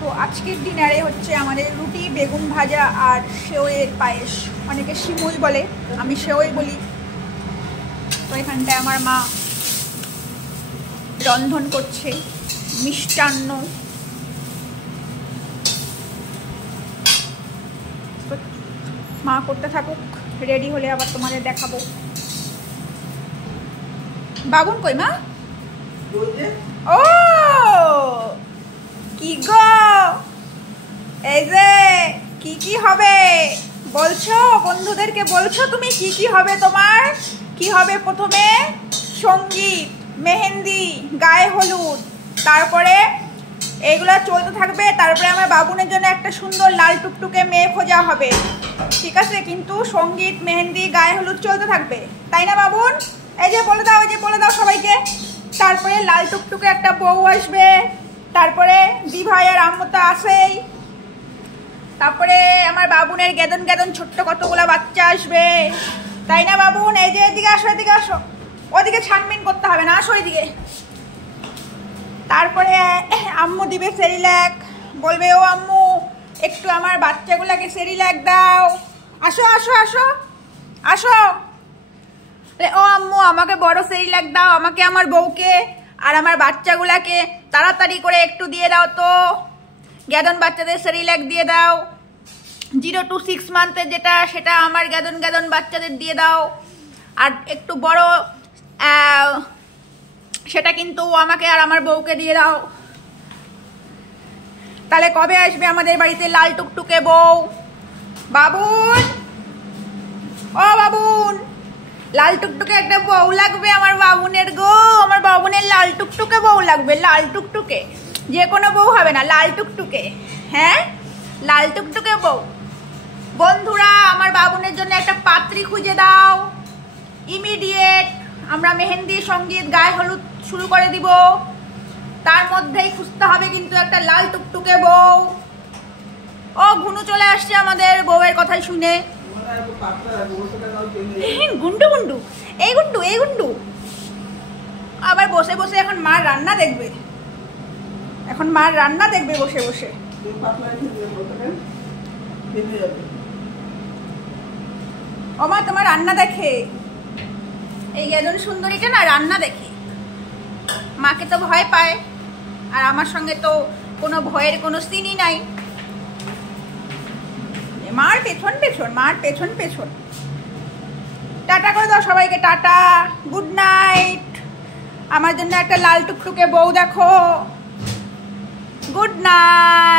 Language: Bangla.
তো আজকের ডিনারে হচ্ছে আমাদের রুটি, বেগুন ভাজা আর সেওয়ের পায়েস। অনেকে সিমুই বলে, আমি সেওই বলি। তো এখানটায় আমার মা রন্ধন করছে মিষ্টান্ন। মা করতে থাকুক, রেডি হলে আবার তোমাদের দেখাবো। বাবুন কই মা? ও কি গো, এই যে কি কি হবে বলছো বন্ধুদেরকে? বলছো তুমি কি কি হবে? তোমার কি হবে? প্রথমে সঙ্গীত, মেহেন্দি, গায়ে হলুদ, তারপরে এইগুলো চলতে থাকবে। তারপরে আমার বাবুনের জন্য একটা সুন্দর লাল টুকটুকে মেয়ে খোঁজা হবে, ঠিক আছে? কিন্তু সঙ্গীত, মেহেন্দি, গায়ে হলুদ চলতে থাকবে, তাই না বাবুন? এই যে বলে দাও, এই যে বলে দাও সবাইকে। তারপরে লাল টুকটুকে একটা বউ আসবে, তারপরে দিভাই আর আম্মু তো আসেই, তারপরে আমার বাবুনের গেদন গেদন ছোট্ট কতগুলো বাচ্চা আসবে, তাই না বাবুন? এই যে এদিকে আসো, এদিকে আসো, ওদিকে ছানবিন করতে হবে না, আসো এদিকে। তারপরে আম্মু দিবে সেরিল্যাক, বলবে ও আম্মু একটু আমার বাচ্চাগুলোকে সেরিল্যাক দাও, আসো আসো আসো আসো। ও আম্মু আমাকে বড় সেরিল্যাক দাও, আমাকে, আমার বউকে আর আমার বাচ্চাগুলাকে তাড়াতাড়ি করে একটু দিয়ে দাও তো, গ্যাদন বাচ্চাদের সেরিল্যাক দিয়ে দাও। 0 to 6 মান্থের যেটা, সেটা আমার গ্যাদন গ্যাদন বাচ্চাদের দিয়ে দাও। আর একটু বড় সেটা কিন্তু আমাকে আর আমার বউকে দিয়ে দাও। তাহলে কবে আসবে আমাদের বাড়িতে লাল টুকটুকে বউ? বাবুন, ও বাবুন, লাল টুকটুকে একটা বউ লাগবে আমার বাবুনের গো, আমার বাবুনের লাল টুকটুকে বউ লাগবে, লাল টুকটুকে, যে কোনো বউ হবে না, লাল টুকটুকে। হ্যাঁ, লাল টুকটুকে বউ। বন্ধুরা আমার বাবুনের জন্য একটা পাত্রী খুঁজে দাও ইমিডিয়েট। আমরা মেহেন্দি, সঙ্গীত, গায়ে হলুদ শুরু করে দিব, তার মধ্যেই খুঁজতে হবে কিন্তু একটা লাল টুকটুকে বউ। ও ঘুনু চলে আসছে আমাদের বউয়ের কথাই শুনে। গুন্ডু গুন্ডু, এই গুন্ডু, এই গুন্ডু আবার বসে বসে এখন মার রান্না দেখবে, এখন মার রান্না দেখবে বসে বসে। ও মা তোমার রান্না দেখে, এই গেদন সুন্দরীটা না রান্না দেখে। মাকে তো ভয় পায়, আর আমার সঙ্গে তো কোনো ভয়ের কোনো সিনই নাই। মার পেছন পেছন, মার পেছন পেছন। টাটা করে দাও সবাইকে, টাটা, গুড নাইট। আমার জন্য একটা লাল টুকটুকে বউ দেখো, গুড নাইট।